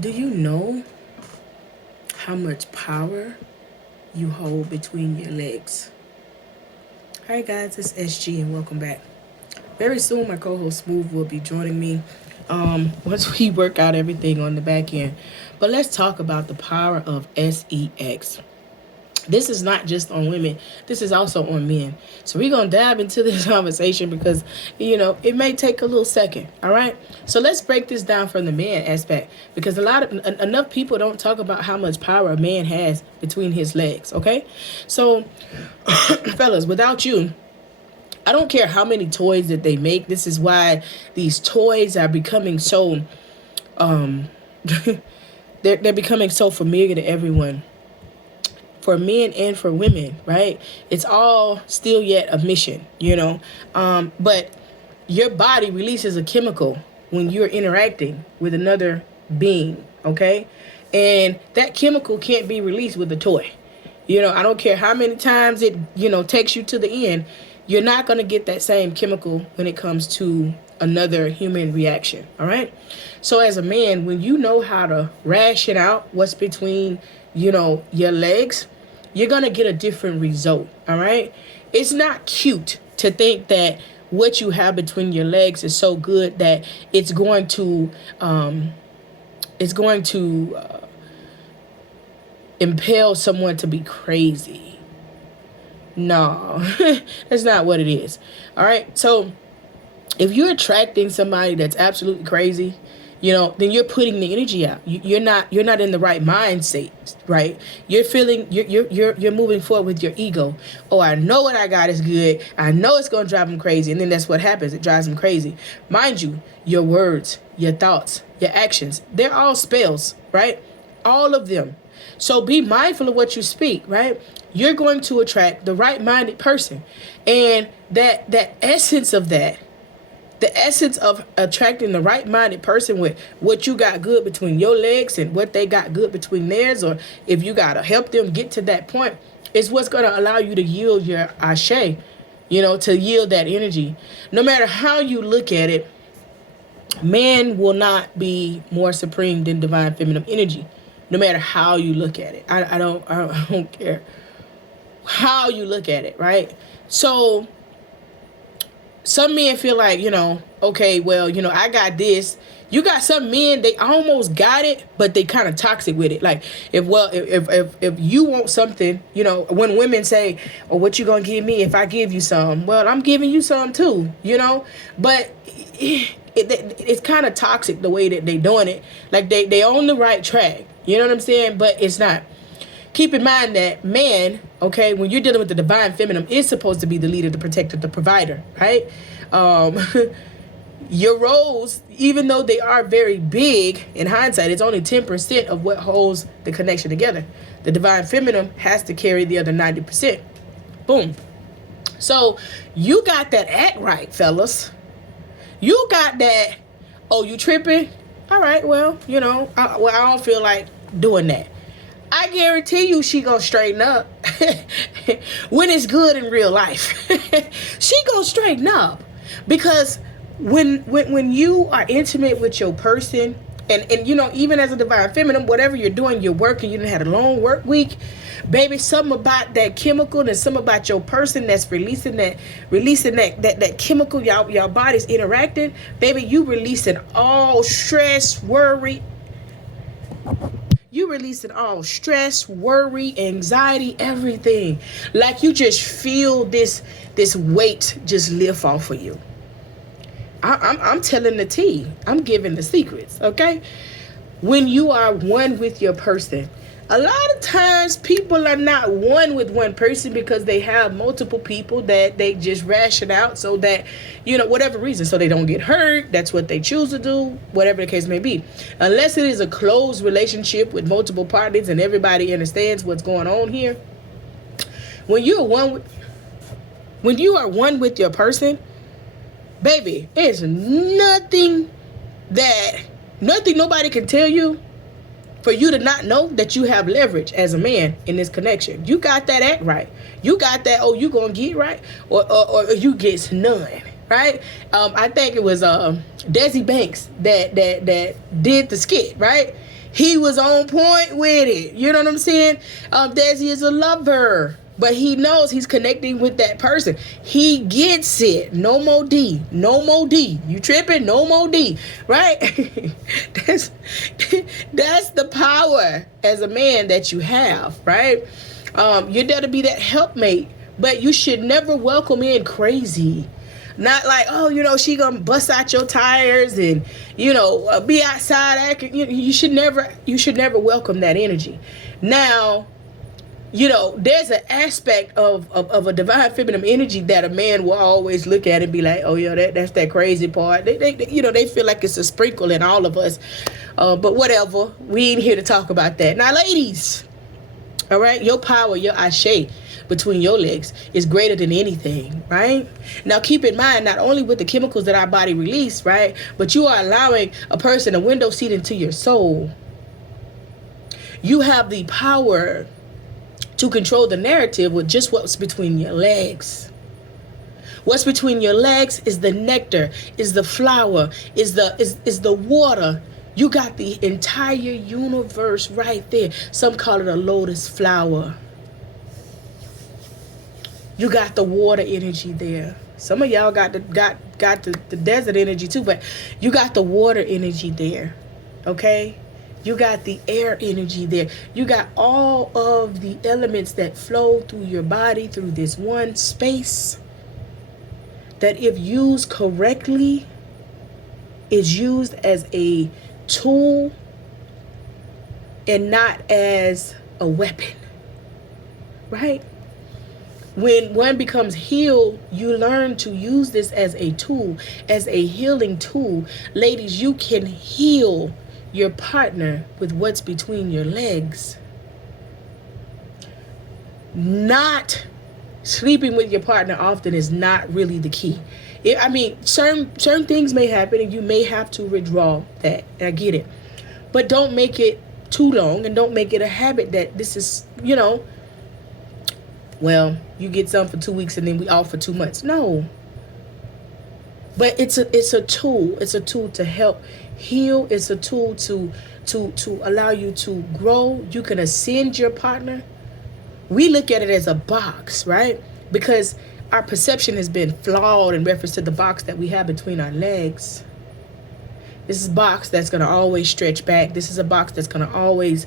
Do you know how much power you hold between your legs? Hi guys, it's SG and welcome back. Very soon my co-host Smooth will be joining me once we work out everything on the back end. But let's talk about the power of sex. This is not just on women, this is also on men. So we're going to dive into this conversation because it may take a little second. All right, so let's break this down from the man aspect, because enough people don't talk about how much power a man has between his legs. Okay, so fellas, without you, I don't care how many toys that they make. This is why these toys are becoming so they're becoming so familiar to everyone, for men and for women, right? It's all still yet a mission. But your body releases a chemical when you're interacting with another being, okay? And that chemical can't be released with a toy. I don't care how many times it, takes you to the end, you're not going to get that same chemical when it comes to another human reaction, all right? So as a man, when you know how to ration out what's between, your legs, you're going to get a different result, all right? It's not cute to think that what you have between your legs is so good that it's going to impel someone to be crazy. No, that's not what it is. All right. So if you're attracting somebody that's absolutely crazy, then you're putting the energy out. You're not in the right mindset, right? You're feeling you're moving forward with your ego. Oh, I know what I got is good. I know it's gonna drive them crazy, and then that's what happens. It drives them crazy. Mind you, your words, your thoughts, your actions—they're all spells, right? All of them. So be mindful of what you speak, right? You're going to attract the right-minded person, and that essence of that. The essence of attracting the right-minded person with what you got good between your legs and what they got good between theirs, or if you got to help them get to that point, is what's going to allow you to yield your ashe, to yield that energy. No matter how you look at it, man will not be more supreme than divine feminine energy. No matter how you look at it. I don't care how you look at it, right? So some men feel like, okay, well, I got this. You got some men, they almost got it, but they kind of toxic with it. Like, if you want something, when women say, oh, what you gonna give me if I give you some? Well, I'm giving you some too, but it's kind of toxic the way that they doing it. Like they on the right track, you know what I'm saying? But it's not. Keep in mind that man, okay, when you're dealing with the divine feminine, is supposed to be the leader, the protector, the provider, right? Your roles, even though they are very big in hindsight, it's only 10% of what holds the connection together. The divine feminine has to carry the other 90%. Boom. So you got that act right, fellas. You got that, oh, you tripping? All right, well, I don't feel like doing that. I guarantee you she gonna straighten up when it's good in real life. She gonna straighten up, because when you are intimate with your person, and even as a divine feminine, whatever you're doing, you're working, you done had a long work week, baby, something about that chemical and something about your person that's releasing that chemical, y'all bodies interacting, baby, you releasing all stress, worry. You releasing all stress, worry, anxiety, everything. Like you just feel this weight just lift off of you. I'm telling the tea. I'm giving the secrets, okay? When you are one with your person, a lot of times people are not one with one person because they have multiple people that they just ration out so that, whatever reason, so they don't get hurt. That's what they choose to do, whatever the case may be. Unless it is a closed relationship with multiple parties and everybody understands what's going on here. When you are one with your person, baby, there's nothing nobody can tell you for you to not know that you have leverage as a man in this connection. You got that act right. You got that, oh, you gonna get right, or you get none, right? I think it was Desi Banks that did the skit, right? He was on point with it. You know what I'm saying? Desi is a lover, but he knows he's connecting with that person. He gets it. No more D. No more D. You tripping? No more D. Right? that's that's the power as a man that you have, right? You're there to be that helpmate, but you should never welcome in crazy. Not like, oh, she gonna bust out your tires and be outside acting. You should never welcome that energy. Now, there's an aspect of a divine feminine energy that a man will always look at and be like, oh yeah, that's that crazy part. They feel like it's a sprinkle in all of us. But whatever, we ain't here to talk about that. Now, ladies, all right, your power, your ashe between your legs is greater than anything, right? Now, keep in mind, not only with the chemicals that our body release, right, but you are allowing a person a window seat into your soul. You have the power to control the narrative with just what's between your legs. What's between your legs is the nectar, is the flower, is the water. You got the entire universe right there. Some call it a lotus flower. You got the water energy there. Some of y'all got the desert energy too, but you got the water energy there. Okay? You got the air energy there. You got all of the elements that flow through your body through this one space that, if used correctly, is used as a tool and not as a weapon. Right? When one becomes healed, you learn to use this as a tool, as a healing tool. Ladies, you can heal your partner with what's between your legs. Not sleeping with your partner often is not really the key. Certain things may happen and you may have to withdraw that. I get it. But don't make it too long, and don't make it a habit that this is, well, you get some for 2 weeks and then we off for 2 months. No. But it's a tool. It's a tool to help heal. It's a tool to allow you to grow. You can ascend your partner. We look at it as a box, right? Because our perception has been flawed in reference to the box that we have between our legs. This is a box that's going to always stretch back. This is a box that's going to always,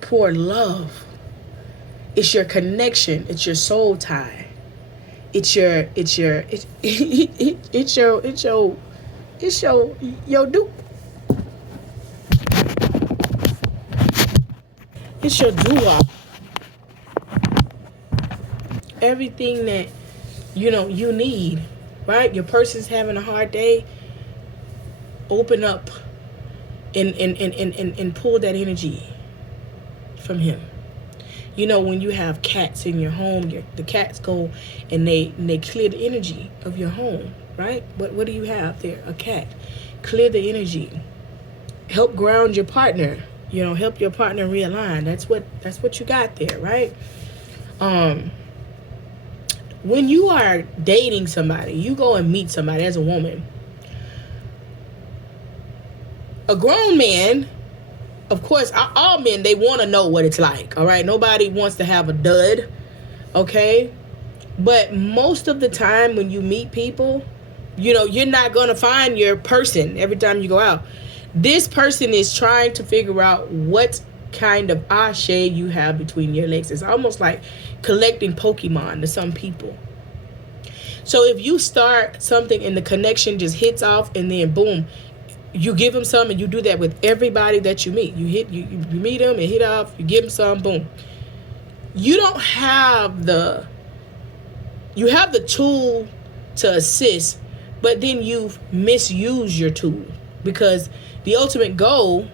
pour love. It's your connection. It's your soul tie. It's your dupe. It's your dua. Everything that you need, right? Your person's having a hard day. Open up and pull that energy from him. When you have cats in your home, the cats go and they clear the energy of your home, right? What do you have there? A cat. Clear the energy. Help ground your partner. Help your partner realign. That's what you got there, right? When you are dating somebody, you go and meet somebody as a woman. A grown man, of course, all men, they want to know what it's like, all right? Nobody wants to have a dud, okay? But most of the time when you meet people, you're not going to find your person every time you go out. This person is trying to figure out what kind of ashe you have between your legs. It's almost like collecting Pokemon to some people. So if you start something and the connection just hits off and then boom, you give them some, and you do that with everybody that you meet. You meet them and hit off, you give them some, boom. You have the tool to assist, but then you've misused your tool, because the ultimate goal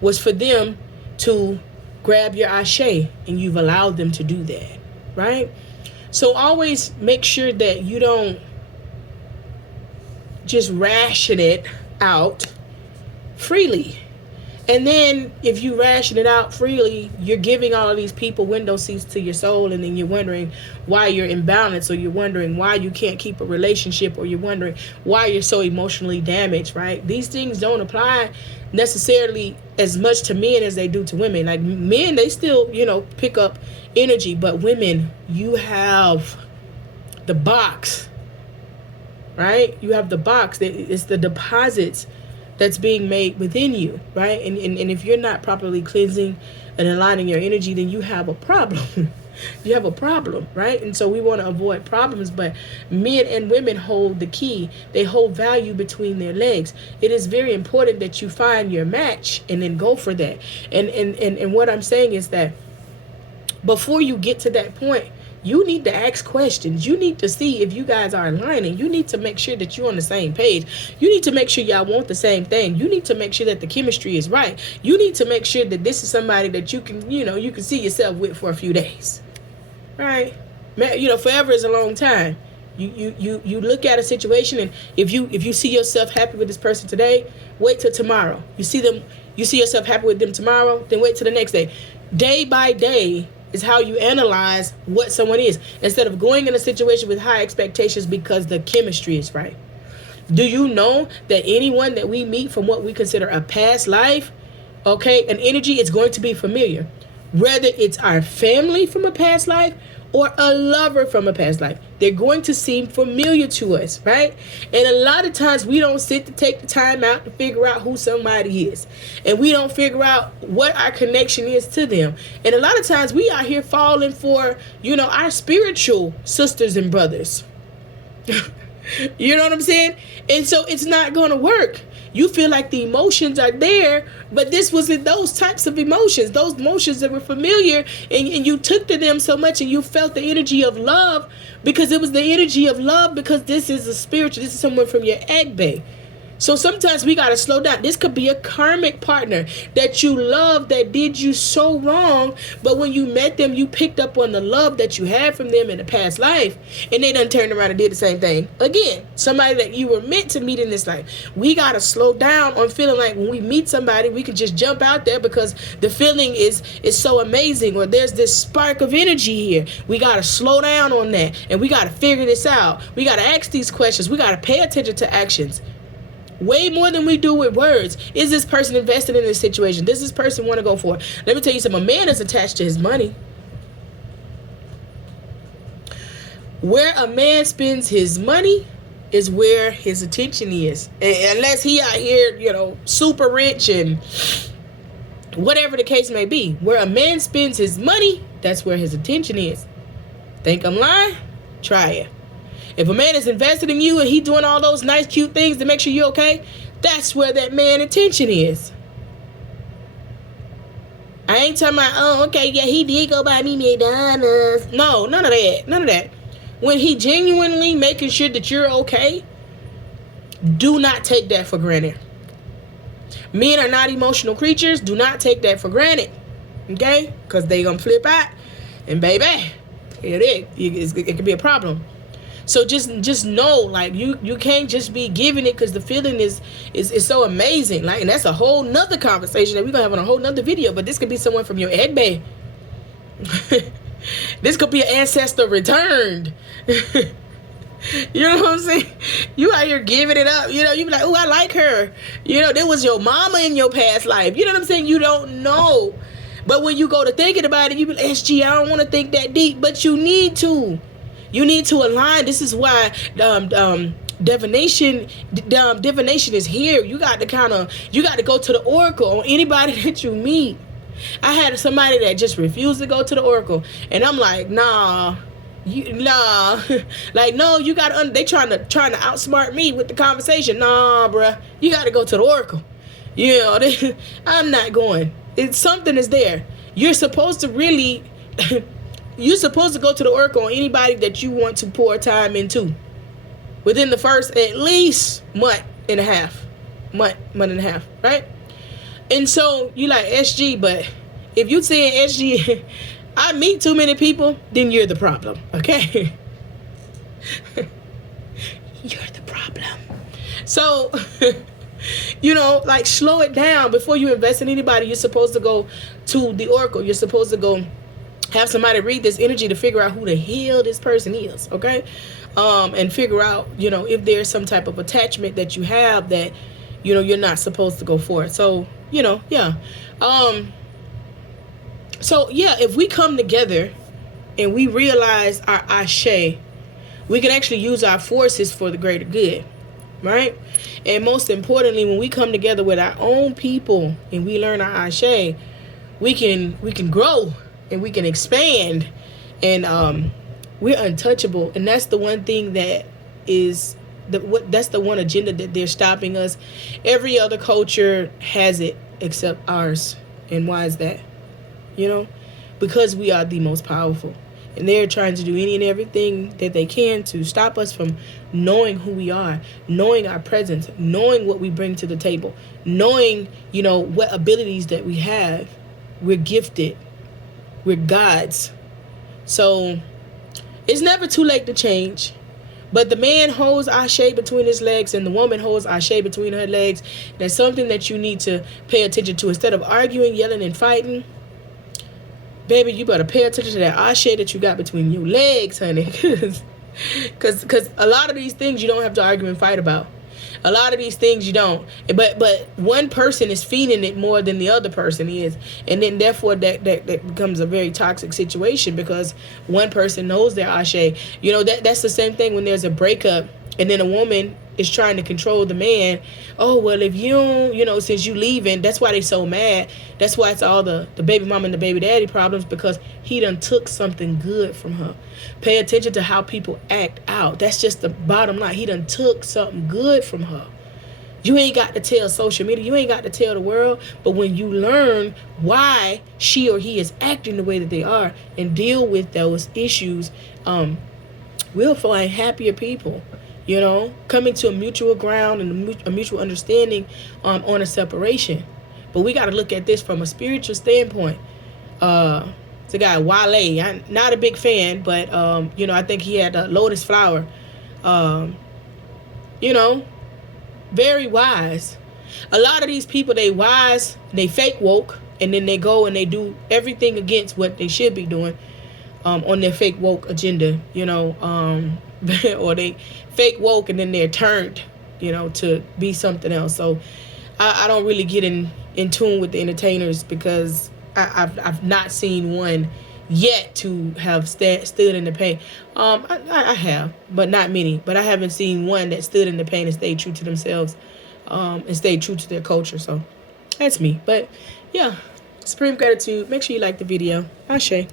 was for them to grab your ashe, and you've allowed them to do that, right? So always make sure that you don't just ration it out freely. And then if you ration it out freely, you're giving all of these people window seats to your soul, and then you're wondering why you're imbalanced, or you're wondering why you can't keep a relationship, or you're wondering why you're so emotionally damaged, right? These things don't apply necessarily as much to men as they do to women. Like men, they still, pick up energy, but women, you have the box, right? You have the box. It's the deposits that's being made within you, right? And if you're not properly cleansing and aligning your energy, then you have a problem. You have a problem, right? And so we want to avoid problems, but men and women hold the key. They hold value between their legs. It is very important that you find your match and then go for that. And what I'm saying is that before you get to that point, you need to ask questions. You need to see if you guys are aligning. You need to make sure that you're on the same page. You need to make sure y'all want the same thing. You need to make sure that the chemistry is right. You need to make sure that this is somebody that you can, you can see yourself with for a few days. Right? Forever is a long time. You look at a situation, and if you see yourself happy with this person today, wait till tomorrow. You see yourself happy with them tomorrow, then wait till the next day. Day by day is how you analyze what someone is, instead of going in a situation with high expectations because the chemistry is right. Do you know that anyone that we meet from what we consider a past life, okay, an energy is going to be familiar, whether it's our family from a past life or a lover from a past life. They're going to seem familiar to us, right? And a lot of times we don't sit to take the time out to figure out who somebody is. And we don't figure out what our connection is to them. And a lot of times we are here falling for, our spiritual sisters and brothers. You know what I'm saying? And so it's not going to work. You feel like the emotions are there, but this wasn't those types of emotions. Those emotions that were familiar, and you took to them so much, and you felt the energy of love because it was the energy of love, because this is a spiritual, this is someone from your egg bay. So sometimes we got to slow down. This could be a karmic partner that you love that did you so wrong, but when you met them, you picked up on the love that you had from them in the past life, and they done turned around and did the same thing again. Somebody that you were meant to meet in this life. We got to slow down on feeling like when we meet somebody, we can just jump out there because the feeling is so amazing, or there's this spark of energy here. We got to slow down on that, and we got to figure this out. We got to ask these questions. We got to pay attention to actions. Way more than we do with words. Is this person invested in this situation? Does this person want to go for it? Let me tell you something. A man is attached to his money. Where a man spends his money is where his attention is. Unless he out here, super rich and whatever the case may be. Where a man spends his money, that's where his attention is. Think I'm lying? Try it. If a man is invested in you and he doing all those nice, cute things to make sure you're okay, that's where that man attention is. I ain't talking about, okay, yeah, he did go buy me McDonald's. No, none of that. None of that. When he genuinely making sure that you're okay, do not take that for granted. Men are not emotional creatures. Do not take that for granted. Okay? Because they going to flip out. And baby, it could be a problem. So just know, like, you can't just be giving it because the feeling is so amazing. Like, and that's a whole nother conversation that we're gonna have on a whole nother video. But this could be someone from your egg bay. This could be an ancestor returned. You know what I'm saying? You out here giving it up. You be like, oh, I like her. There was your mama in your past life. You know what I'm saying? You don't know. But when you go to thinking about it, you be like, SG, I don't want to think that deep. But you need to. You need to align. This is why divination is here. You got to go to the oracle on anybody that you meet. I had somebody that just refused to go to the oracle, and I'm like, nah. Like, no, you got they trying to outsmart me with the conversation. Nah, bruh, you got to go to the oracle. I'm not going. It's something is there. You're supposed to really you're supposed to go to the oracle on anybody that you want to pour time into within the first at least month and a half, right? And so you like, SG, but if you saying SG, I meet too many people, then you're the problem, okay? You're the problem. So You know, like slow it down. Before you invest in anybody, you're supposed to go to the oracle. You're supposed to go have somebody read this energy to figure out who the hell this person is, okay? And figure out, you know, if there's some type of attachment that you have that, you know, you're not supposed to go for it. So, you know, yeah. So, yeah, if we come together and we realize our ashe, we can actually use our forces for the greater good, right? And most importantly, when we come together with our own people and we learn our ashe, we can grow and we can expand, and we're untouchable. And that's the one thing that is that's the one agenda that they're stopping us. Every other culture has it except ours. And why is that? You know, because we are the most powerful. And they're trying to do any and everything that they can to stop us from knowing who we are, knowing our presence, knowing what we bring to the table, knowing, you know, what abilities that we have. We're gifted. We're gods. So it's never too late to change. But the man holds ashe between his legs and the woman holds ashe between her legs. That's something that you need to pay attention to. Instead of arguing, yelling, and fighting, baby, you better pay attention to that ashe that you got between your legs, honey. Because a lot of these things you don't have to argue and fight about. A lot of these things you don't. But one person is feeding it more than the other person is. And then therefore that becomes a very toxic situation because one person knows their ashe. You know, that's the same thing when there's a breakup and then a woman is trying to control the man. Oh, well, if you don't, you know, since you leaving, that's why they so mad. That's why it's all the baby mama and the baby daddy problems, because he done took something good from her. Pay attention to how people act out. That's just the bottom line. He done took something good from her. You ain't got to tell social media. You ain't got to tell the world. But when you learn why she or he is acting the way that they are and deal with those issues, we'll find happier people. You know, coming to a mutual ground and a mutual understanding on a separation. But we got to look at this from a spiritual standpoint. It's a guy, Wale. I'm not a big fan, but, you know, I think he had a lotus flower. You know, very wise. A lot of these people, they wise, they fake woke, and then they go and they do everything against what they should be doing on their fake woke agenda, you know, or they fake woke and then they're turned, you know, to be something else. So I don't really get in tune with the entertainers because I've not seen one yet to have stood in the pain. I have, but not many. But I haven't seen one that stood in the pain and stayed true to themselves and stayed true to their culture. So that's me. But yeah, supreme gratitude. Make sure you like the video. Ashe.